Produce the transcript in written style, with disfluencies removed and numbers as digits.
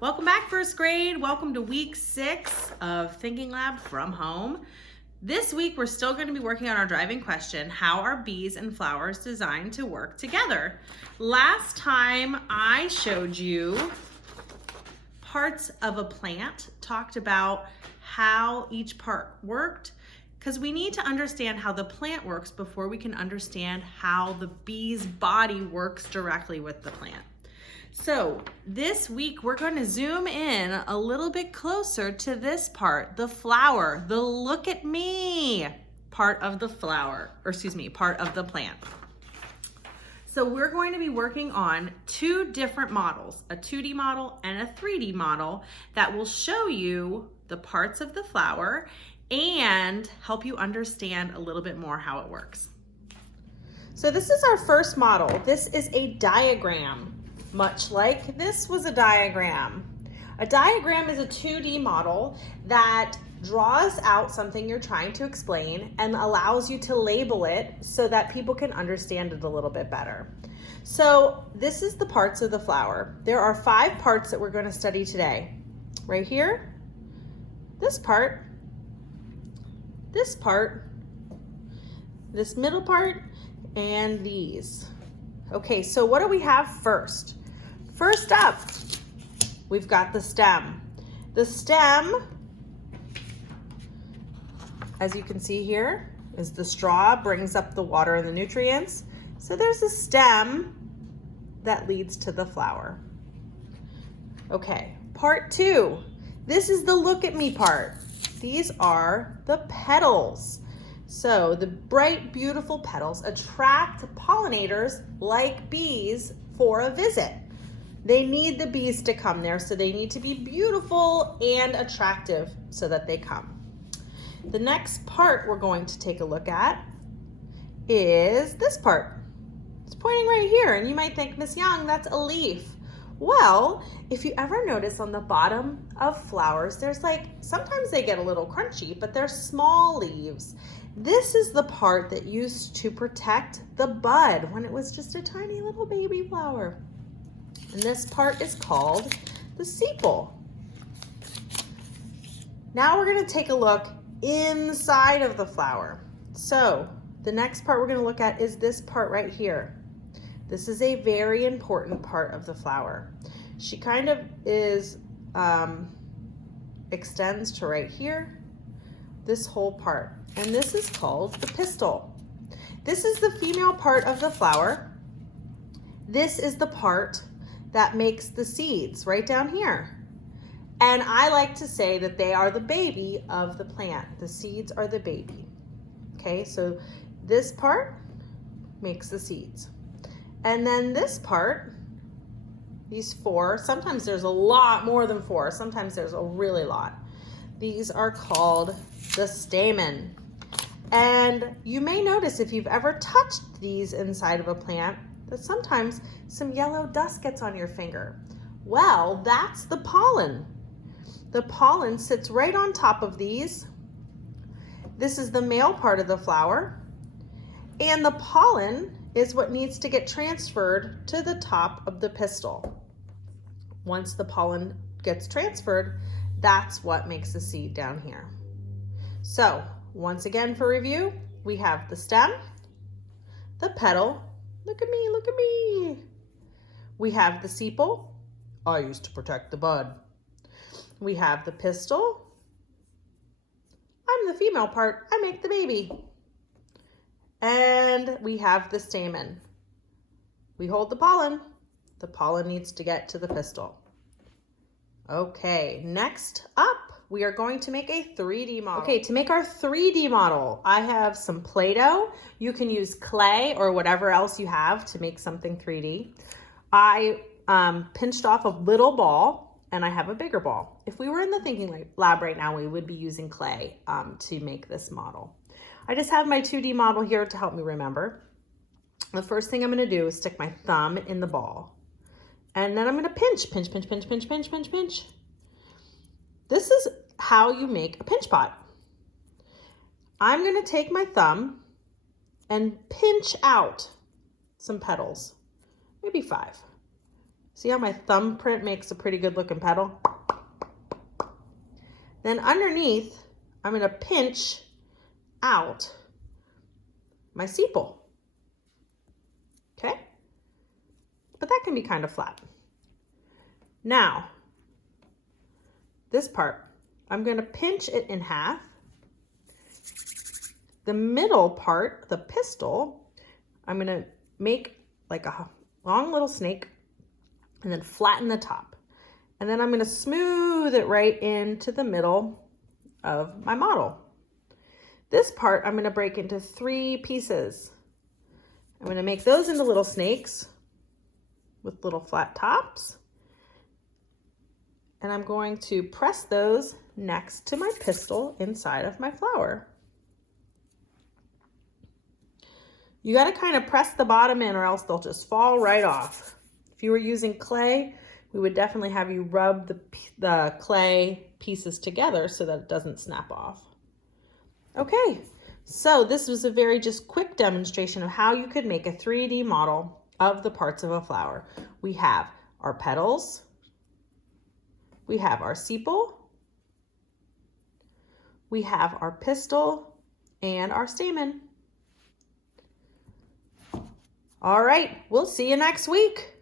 Welcome back, first grade. Welcome to week 6 of Thinking Lab from home. This week, we're still going to be working on our driving question, how are bees and flowers designed to work together? Last time I showed you parts of a plant, talked about how each part worked, because we need to understand how the plant works before we can understand how the bee's body works directly with the plant. So this week we're going to zoom in a little bit closer to this part, the flower, the look at me part of the flower, part of the plant. So we're going to be working on 2 different models, a 2D model and a 3D model that will show you the parts of the flower and help you understand a little bit more how it works. So this is our first model. This is a diagram. Much like this was a diagram. A diagram is a 2D model that draws out something you're trying to explain and allows you to label it so that people can understand it a little bit better. So this is the parts of the flower. There are 5 parts that we're going to study today. Right here, this part, this middle part, and these. Okay, so what do we have first? First up, we've got the stem. The stem, as you can see here, is the straw, brings up the water and the nutrients. So there's a stem that leads to the flower. Okay, part 2. This is the look at me part. These are the petals. So the bright, beautiful petals attract pollinators like bees for a visit. They need the bees to come there, so they need to be beautiful and attractive so that they come. The next part we're going to take a look at is this part. It's pointing right here, and you might think, Miss Young, that's a leaf. Well, if you ever notice on the bottom of flowers, there's sometimes they get a little crunchy, but they're small leaves. This is the part that used to protect the bud when it was just a tiny little baby flower. And this part is called the sepal. Now we're going to take a look inside of the flower. So the next part we're going to look at is this part right here. This is a very important part of the flower. She kind of extends to right here, this whole part. And this is called the pistil. This is the female part of the flower. This is the part that makes the seeds right down here. And I like to say that they are the baby of the plant. The seeds are the baby. Okay, so this part makes the seeds. And then this part, these 4, sometimes there's a lot more than 4, sometimes there's a really lot. These are called the stamen. And you may notice if you've ever touched these inside of a plant that sometimes some yellow dust gets on your finger. Well, that's the pollen. The pollen sits right on top of these. This is the male part of the flower. And the pollen is what needs to get transferred to the top of the pistil. Once the pollen gets transferred, that's what makes the seed down here. So, once again for review, we have the stem, the petal, look at me, look at me. We have the sepal, I used to protect the bud. We have the pistil, I'm the female part, I make the baby. And we have the stamen. We hold the pollen needs to get to the pistil. Okay, next up, we are going to make a 3D model. Okay, to make our 3D model, I have some Play-Doh. You can use clay or whatever else you have to make something 3D. I pinched off a little ball and I have a bigger ball. If we were in the Thinking Lab right now, we would be using clay to make this model. I just have my 2D model here to help me remember. The first thing I'm gonna do is stick my thumb in the ball. And then I'm gonna pinch. This is how you make a pinch pot. I'm gonna take my thumb and pinch out some petals, maybe 5. See how my thumbprint makes a pretty good looking petal? Then underneath, I'm going to pinch out my sepal. Okay? But that can be kind of flat. Now, this part, I'm going to pinch it in half. The middle part, the pistil, I'm going to make like a long little snake and then flatten the top. And then I'm going to smooth it right into the middle of my model. This part I'm going to break into 3 pieces. I'm going to make those into little snakes with little flat tops. And I'm going to press those next to my pistil inside of my flower. You got to kind of press the bottom in or else they'll just fall right off. If you were using clay, we would definitely have you rub the clay pieces together so that it doesn't snap off. Okay, so this was a very just quick demonstration of how you could make a 3D model of the parts of a flower. We have our petals, we have our sepal, we have our pistil, and our stamen. All right, we'll see you next week.